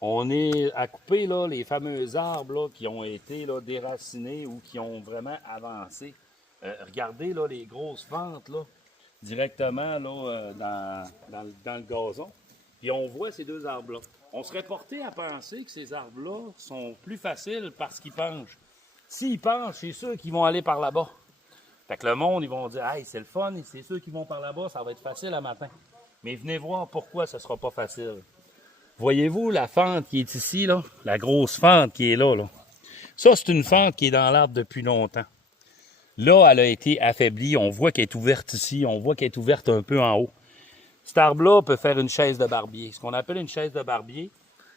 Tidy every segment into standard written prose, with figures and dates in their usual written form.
On est à couper là, les fameux arbres là, qui ont été là, déracinés ou qui ont vraiment avancé. Regardez là, les grosses fentes là, directement là, dans le gazon. Puis on voit ces deux arbres-là. On serait porté à penser que ces arbres-là sont plus faciles parce qu'ils penchent. S'ils penchent, c'est ceux qui vont aller par là-bas. Fait que le monde, ils vont dire, hey, c'est le fun, c'est ceux qui vont par là-bas, ça va être facile à matin. Mais venez voir pourquoi ce ne sera pas facile. Voyez-vous la fente qui est ici, là? La grosse fente qui est là, là. Ça, c'est une fente qui est dans l'arbre depuis longtemps. Là, elle a été affaiblie. On voit qu'elle est ouverte ici. On voit qu'elle est ouverte un peu en haut. Cet arbre-là peut faire une chaise de barbier. Ce qu'on appelle une chaise de barbier,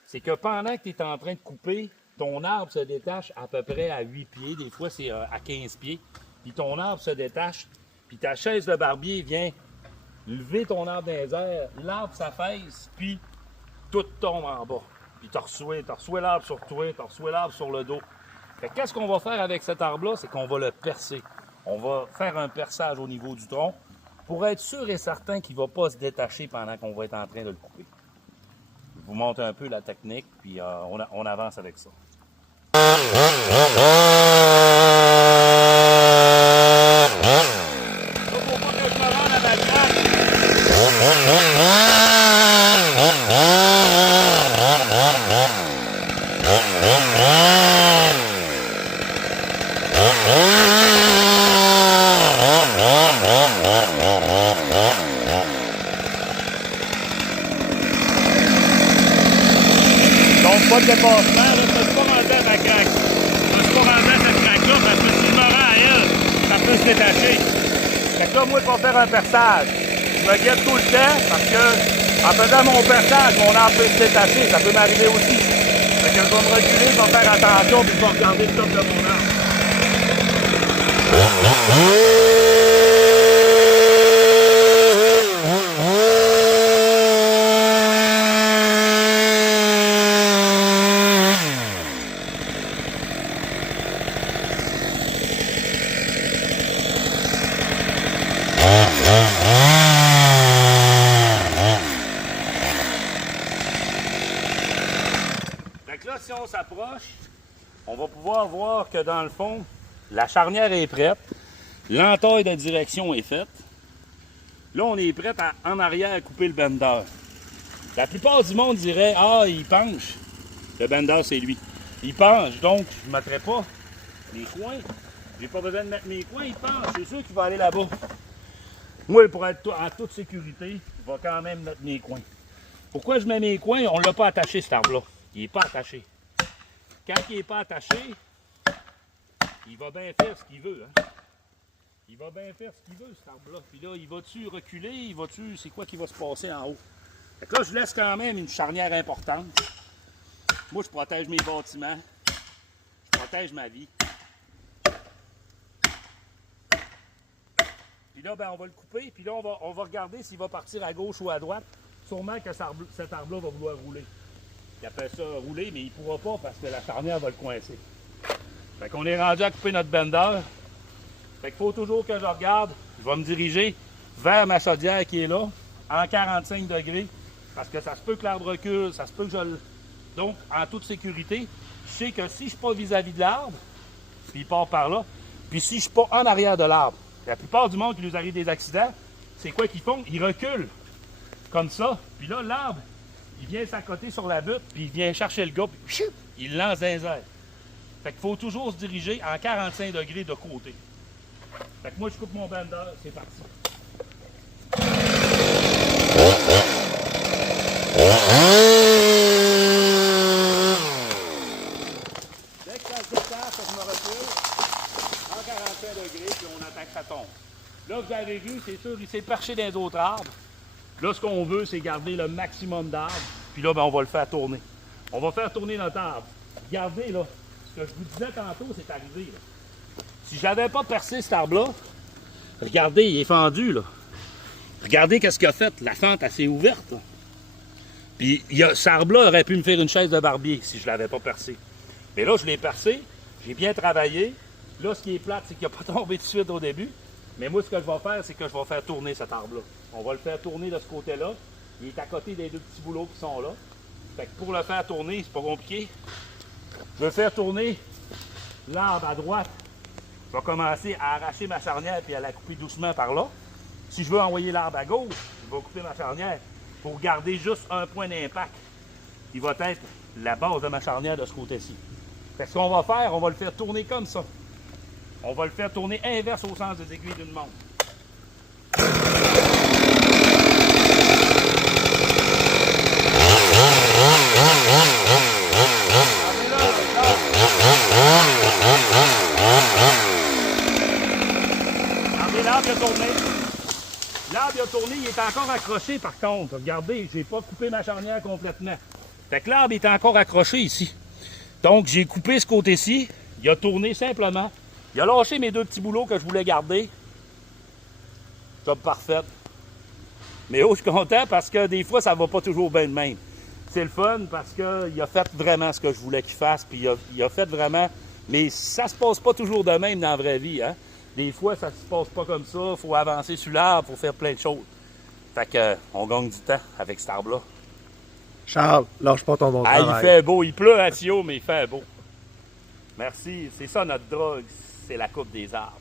c'est que pendant que tu es en train de couper, ton arbre se détache à peu près à 8 pieds. Des fois, c'est à 15 pieds. Puis ton arbre se détache. Puis ta chaise de barbier vient lever ton arbre dans les airs. L'arbre s'affaisse, puis tout tombe en bas. Puis tu reçois l'arbre sur toi, tu reçois l'arbre sur le dos. Fait que qu'est-ce qu'on va faire avec cet arbre-là? C'est qu'on va le percer. On va faire un perçage au niveau du tronc pour être sûr et certain qu'il ne va pas se détacher pendant qu'on va être en train de le couper. Je vous montre un peu la technique, puis on avance avec ça. Donc, pas de dépassement, là, je ne me suis pas rendu à ma craque. Je me suis pas rendu à cette craque-là parce que si je me rends à elle, ça peut se détacher. Fait que là, moi, pour faire un perçage, je me guette tout le temps parce que, en faisant mon perçage, mon arbre peut se détacher, ça peut m'arriver aussi. Fait que je vais me reculer, je vais faire attention, puis je vais regarder le top de mon arbre. Fait que là, si on s'approche, on va pouvoir voir que dans le fond, la charnière est prête. L'entaille de direction est faite. Là, on est prêt à, en arrière, à couper le bender. La plupart du monde dirait, ah, il penche. Le bender, c'est lui. Il penche, donc je ne mettrai pas mes coins. J'ai pas besoin de mettre mes coins, il penche. C'est sûr qu'il va aller là-bas. Moi, pour être en toute sécurité, je vais quand même mettre mes coins. Pourquoi je mets mes coins? On ne l'a pas attaché, cet arbre-là. Il n'est pas attaché. Quand il n'est pas attaché, il va bien faire ce qu'il veut. Hein? Il va bien faire ce qu'il veut, cet arbre-là. Puis là, il va-tu reculer? Il va-tu... C'est quoi qui va se passer en haut? Fait que là, je laisse quand même une charnière importante. Moi, je protège mes bâtiments. Je protège ma vie. Puis là, ben, on va le couper. Puis là, on va regarder s'il va partir à gauche ou à droite. Sûrement que cet arbre-là va vouloir rouler. Il appelle ça rouler, mais il ne pourra pas parce que la charnière va le coincer. Fait qu'on est rendu à couper notre bender. Fait qu'il faut toujours que je regarde. Je vais me diriger vers ma chaudière qui est là, en 45 degrés. Parce que ça se peut que l'arbre recule, ça se peut que je le... Donc, en toute sécurité, je sais que si je ne suis pas vis-à-vis de l'arbre, puis il part par là, puis si je ne suis pas en arrière de l'arbre, la plupart du monde qui nous arrive des accidents, c'est quoi qu'ils font? Ils reculent, comme ça. Puis là, l'arbre, il vient s'accoter sur la butte, puis il vient chercher le gars, puis chut, il lance dans les airs. Fait qu'il faut toujours se diriger en 45 degrés de côté. Fait que moi, je coupe mon bender, c'est parti. Dès que ça se détache, je me recule en 45 degrés, puis on attaque, ça tombe. Là, vous avez vu, c'est sûr, il s'est perché dans les autres arbres. Là, ce qu'on veut, c'est garder le maximum d'arbres. Puis là, ben, on va le faire tourner. On va faire tourner notre arbre. Regardez, là, ce que je vous disais tantôt, c'est arrivé. Là. Si je n'avais pas percé cet arbre-là, regardez, il est fendu, là. Regardez qu'est-ce qu'il a fait. La fente assez ouverte, là. Puis cet arbre-là aurait pu me faire une chaise de barbier si je ne l'avais pas percé. Mais là, je l'ai percé, j'ai bien travaillé. Là, ce qui est plate, c'est qu'il n'a pas tombé tout de suite au début. Mais moi, ce que je vais faire, c'est que je vais faire tourner cet arbre-là. On va le faire tourner de ce côté-là. Il est à côté des deux petits bouleaux qui sont là. Fait que pour le faire tourner, c'est pas compliqué. Je vais faire tourner l'arbre à droite. Je vais commencer à arracher ma charnière et à la couper doucement par là. Si je veux envoyer l'arbre à gauche, je vais couper ma charnière pour garder juste un point d'impact. Il va être la base de ma charnière de ce côté-ci. Fait que ce qu'on va faire, on va le faire tourner comme ça. On va le faire tourner inverse au sens des aiguilles d'une montre. Regardez, l'arbre a tourné. L'arbre a tourné, il est encore accroché par contre. Regardez, je n'ai pas coupé ma charnière complètement. Fait que l'arbre est encore accroché ici. Donc, j'ai coupé ce côté-ci. Il a tourné simplement. Il a lâché mes deux petits boulots que je voulais garder. Job parfait. Mais oh, je suis content parce que des fois, ça ne va pas toujours bien de même. C'est le fun parce qu'il a fait vraiment ce que je voulais qu'il fasse. Puis il a fait vraiment... Mais ça se passe pas toujours de même dans la vraie vie. Hein? Des fois, ça se passe pas comme ça. Il faut avancer sur l'arbre, il faut faire plein de choses. Fait que, on gagne du temps avec cet arbre-là. Charles, lâche pas ton bon travail. Il fait beau. Il pleut à Thio, mais il fait beau. Merci. C'est ça notre drogue. C'est la coupe des arbres.